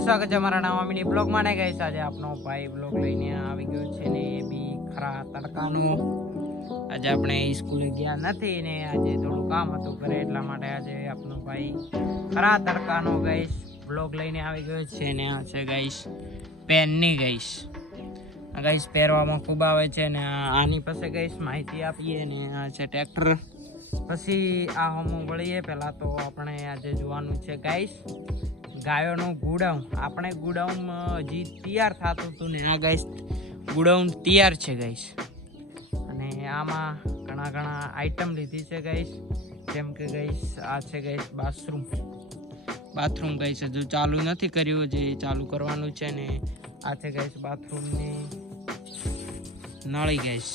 સ્વાગત છે અમારા નવા મિની બ્લોગ માં. ને ગાઈસ આજે આપનો ભાઈ બ્લોગ લઈને આવી ગયો છે ને એ બી ખરા તડકાનો. આજે આપણે સ્કૂલે ગયા નથી ને આજે થોડું કામ હતું ઘરે, એટલા માટે આજે આપનો ભાઈ ખરા તડકાનો ગાઈસ બ્લોગ લઈને આવી ગયો છે. ને આ છે ગાઈસ પેનની ગાઈસ. આ ગાઈસ પહેરવામાં ખૂબ આવે છે ને આની પાસે ગાઈસ માહિતી આપીએ. ને આ છે ટ્રેક્ટર, પછી આ હમું વળીએ. પહેલા તો આપણે આજે જોવાનું છે ગાઈસ ગાયોનું ગુડાઉન. આપણે ગુડાઉન હજી તૈયાર થતું હતું ને આ ગાઈસ ગુડાઉન તૈયાર છે ગાઈસ. અને આમાં ઘણા આઈટમ લીધી છે ગાઈસ, જેમ કે ગાઈસ આ છે ગાઈસ બાથરૂમ ગાઈસ હજુ ચાલુ નથી કર્યું, જે ચાલુ કરવાનું છે. ને આ છે ગાઈસ બાથરૂમની નળી ગાઈસ.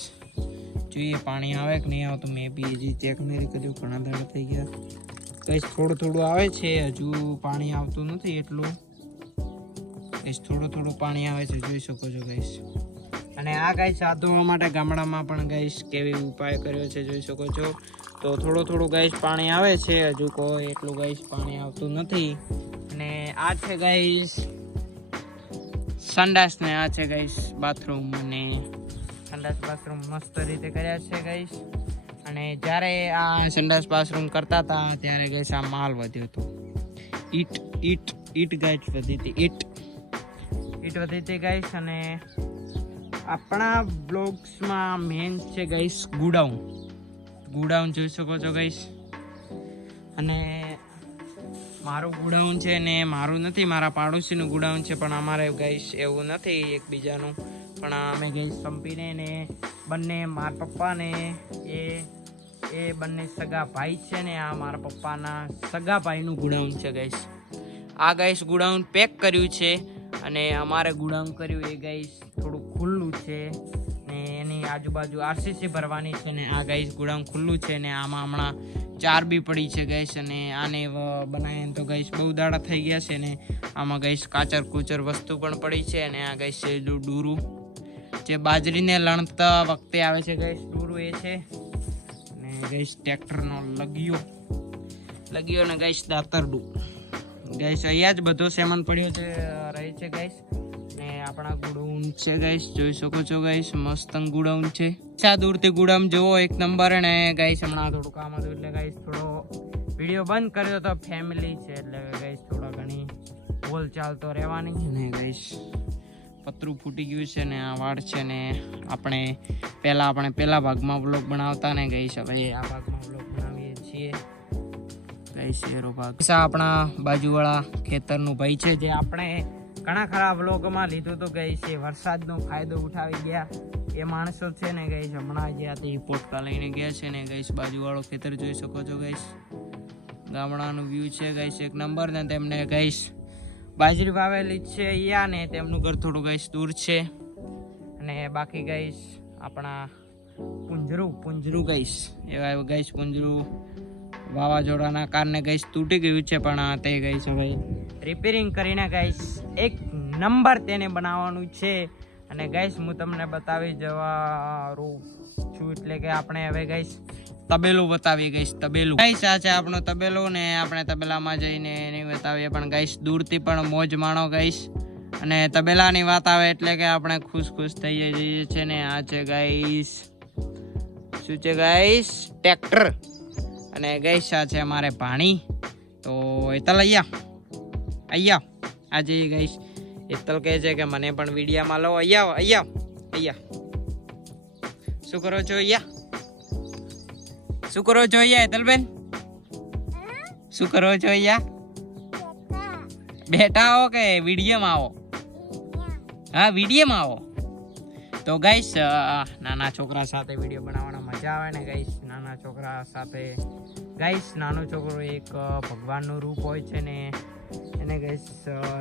જોઈએ પાણી આવે કે નહીં આવતું, મેં બી હજી ચેક નહીં કર્યું, ઘણા દાડા થઈ ગયા ગાઈસ. થોડું આવે છે, હજુ પાણી આવતું નથી એટલું ગાઈસ. થોડું પાણી આવે છે, જોઈ શકો છો ગાઈસ. અને આ ગાઈસ આ ધોવા માટે ગામડામાં પણ ગાઈસ કેવી ઉપાય કર્યો છે જોઈ શકો છો. તો થોડું ગાઈસ પાણી આવે છે, હજુ કોઈ એટલું ગાઈસ પાણી આવતું નથી. અને આ છે ગાઈસ સંડાસ ને આ છે ગાઈસ બાથરૂમ. અને સંડાસ બાથરૂમ મસ્ત રીતે કર્યા છે ગાઈસ. અને જ્યારે આ સંડાસ બાથરૂમ કરતા હતા ત્યારે ગાઈસ આ માલ વધ્યો હતો. ઈટ ગાઈસ વધી હતી, ઈટ વધી હતી ગાઈસ. અને આપણા બ્લોગ્સમાં મેન છે ગાઈસ ગુડાઉન જોઈ શકો છો ગાઈસ. અને મારું ગુડાઉન છે ને મારું નથી, મારા પાડોશીનું ગુડાઉન છે. પણ અમારે ગાઈસ એવું નથી એકબીજાનું, પણ અમે ગાઈસ સંપીને ને બંને મારા પપ્પા ને એ બંને સગા ભાઈ છે ને આ મારા પપ્પાના સગા ભાઈનું ગુડાઉન છે ગાઈસ. આ ગાઈસ ગુડાઉન પેક કર્યું છે અને અમારે ગુડાઉન કર્યું એ ગાઈસ થોડું ખુલ્લું છે ને એની આજુબાજુ આરસીસી ભરવાની છે. ને આ ગાઈસ ગુડાઉન ખુલ્લું છે ને આમાં હમણાં ચાર બી પડી છે ગાઈસ. અને આને બનાવીને તો ગાઈસ બહુ દાડા થઈ ગયા છે. ને આમાં ગાઈસ કાચર કુચર વસ્તુ પણ પડી છે. અને આ ગાઈસ છે ડૂરું, જે બાજરીને લણતા વખતે આવે છે ગાઈસ, ડૂરું એ છે. અને ગાઈસ ટ્રેક્ટરનો લગીયો ને ગાઈસ દાતરડું ગાઈસ. અહીંયા જ બધો સામાન પડ્યો છે રહે છે ગાઈસ. ને આપણા ગુડાઉન છે ગાઈસ, જોઈ શકો છો ગાઈસ. મસ્ત ગુડાઉન છે, દૂરથી ગુડાઉન જોવો એક નંબર. અને ગાઈસ હમણાં થોડું કામ હતું એટલે ગાઈસ થોડો વિડીયો બંધ કર્યો તો. ફેમિલી છે એટલે ગાઈસ થોડા ઘણી બોલ ચાલતો રહેવાની. અને ગાઈસ પતરું ફૂટી ગયું છે ને આ વાડ છે. ને આપણે પહેલા ભાગમાં વ્લોગ બનાવતા ને ગાઈસ, હવે આ ભાગમાં વ્લોગ બનાવીએ છીએ ગાઈસ. એરો ભાગ આપણા બાજુવાળા ખેતરનું ભાઈ છે, જે આપણે ઘણા ખરા વ્લોગમાં લીધું તો ગાઈસ. એ વરસાદનો ફાયદો ઉઠાવી ગયા એ માણસો છે ને ગાઈસ. હમણાં જે આ પોટકા લઈને ગયા છે ને ગાઈસ. બાજુવાળો ખેતર જોઈ શકો છો ગાઈસ. ગામડાનું વ્યૂ છે ગાઈસ એક નંબર. ને તેમને ગાઈસ બાજરી વાવેલી છે અહીંયા, ને તેમનું ઘર થોડું ગાઈસ દૂર છે. અને બાકી ગાઈસ આપણા પુંજરું ગાઈસ, એવા ગાઈસ પુંજરું વાવાઝોડાના કારણે ગાઈસ તૂટી ગયું છે. પણ તે ગાઈસ હવે રિપેરિંગ કરીને ગાઈસ એક નંબર તેને બનાવવાનું છે. અને ગાઈસ હું તમને બતાવી જવાનું છું, એટલે કે આપણે હવે ગાઈસ તબેલું બતાવીએ ગાઈસ. તબેલું ગાઈસ આ છે આપણો તબેલો. ને આપણે તબેલામાં જઈને નહીં બતાવીએ, પણ ગાઈસ દૂરથી પણ મોજ માણો ગાઈસ. અને તબેલાની વાત આવે એટલે કે આપણે ખુશ થઈ જઈએ છીએ. ને આ છે ગાઈસ શું છે ગાઈસ, ટ્રેક્ટર. અને ગાઈસ આ છે અમારે પાણી. તો એતલ અહીંયા આજે ગાઈસ એતલ કહે છે કે મને પણ વિડીયામાં લો. અહીંયા શું કરો છો અહીંયા એતલબેન? શું કરો છો અહીંયા? બેઠા હો કે વિડીયામાં આવો? હા વિડીયામાં આવો. તો ગાઈસ નાના છોકરા સાથે વિડીયો બનાવવાનો મજા આવે ને ગાઈસ. નાના છોકરા સાથે ગાઈસ, નાનો છોકરો એક ભગવાનનું રૂપ હોય છે ને એને ગાઈસ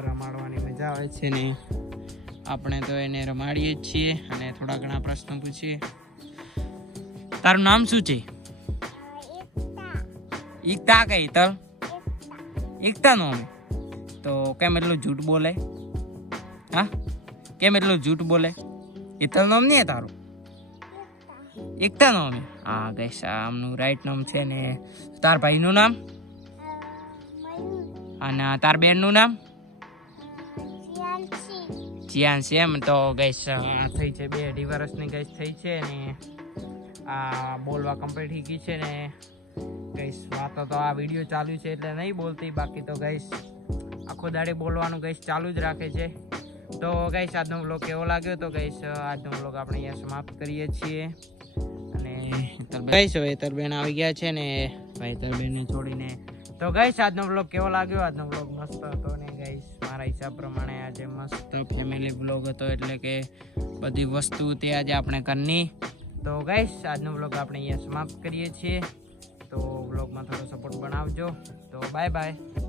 રમાડવાની મજા આવે છે. ને આપણે તો એને રમાડીએ જ છીએ અને થોડા ઘણા પ્રશ્નો પૂછીએ. તારું નામ શું છે? એકતા કઈ તલ એકતા નો અમે તો કેમ એટલું જૂઠ બોલે? હા કેમ એટલું જૂઠ બોલે? એતલ નામ નહીં તારું? એકતા નો અમે. હા ગાઈસ આમનું રાઈટ નામ છે. ને તાર ભાઈનું નામ અને તાર બેનનું નામ? ચિયાન છે એમ. તો ગઈશ આ થઈ છે 2-2.5 વર્ષની ગઈશ થઈ છે ને આ બોલવા કમ્પ્લીટ શીખી છે ને ગઈશ. વાતો તો આ વિડીયો ચાલુ છે એટલે નહીં બોલતી, બાકી તો ગઈશ આખો દાડે બોલવાનું ગઈશ ચાલુ જ રાખે છે. તો ગઈશ આજનો વ્લોગ કેવો લાગ્યો તો ગઈશ આજનો વ્લોગ આપણે અહીંયા સમાપ્ત કરીએ છીએ. અને ગઈશ હવે તરબેન આવી ગયા છે ને ભાઈ તરબેનને છોડીને. તો ગઈશ આજનો વ્લોગ કેવો લાગ્યો? આજનો વ્લોગ મસ્ત હતો ને ગઈશ મારા હિસાબ પ્રમાણે આજે મસ્ત ફેમિલી વ્લોગ હતો, એટલે કે બધી વસ્તુ તે આજે આપણે ઘરની. તો ગઈશ આજનો વ્લોગ આપણે અહીંયા સમાપ્ત કરીએ છીએ. તો વ્લોગમાં થોડો સપોર્ટ બનાવજો. તો બાય બાય.